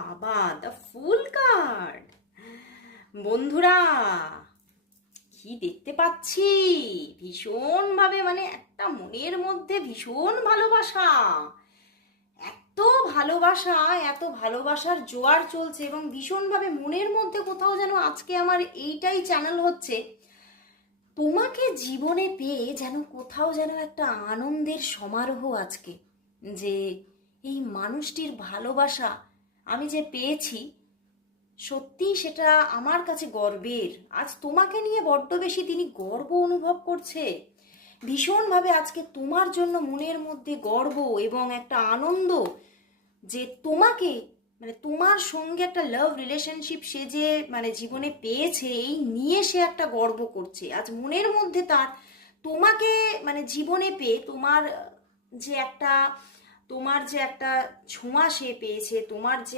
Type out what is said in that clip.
বাবা, the fool card. বন্ধুরা, কি দেখতে পাচ্ছি, ভীষণভাবে মানে একটা মনের মধ্যে ভীষণ ভালোবাসা, এত ভালোবাসা, এত ভালোবাসার জোয়ার চলছে এবং ভীষণভাবে মনের মধ্যে কোথাও যেন আজকে আমার এইটাই চ্যানেল হচ্ছে, তোমাকে জীবনে পেয়ে যেন কোথাও যেন একটা আনন্দের সমারোহ আজকে, যে এই মানুষটির ভালোবাসা আমি যে পেয়েছি, সত্যি সেটা আমার কাছে গর্বের। আজ তোমাকে নিয়ে বড্ড বেশি তিনি গর্ব অনুভব করছে, ভীষণভাবে আজকে তোমার জন্য মনের মধ্যে গর্ব এবং একটা আনন্দ, যে তোমাকে মানে তোমার সঙ্গে একটা লাভ রিলেশনশিপ সে যে মানে জীবনে পেয়েছে, এই নিয়ে সে একটা গর্ব করছে আজ মনের মধ্যে তার। তোমাকে মানে জীবনে পেয়ে যে একটা তোমার যে একটা ছোঁয়া সে পেয়েছে, তোমার যে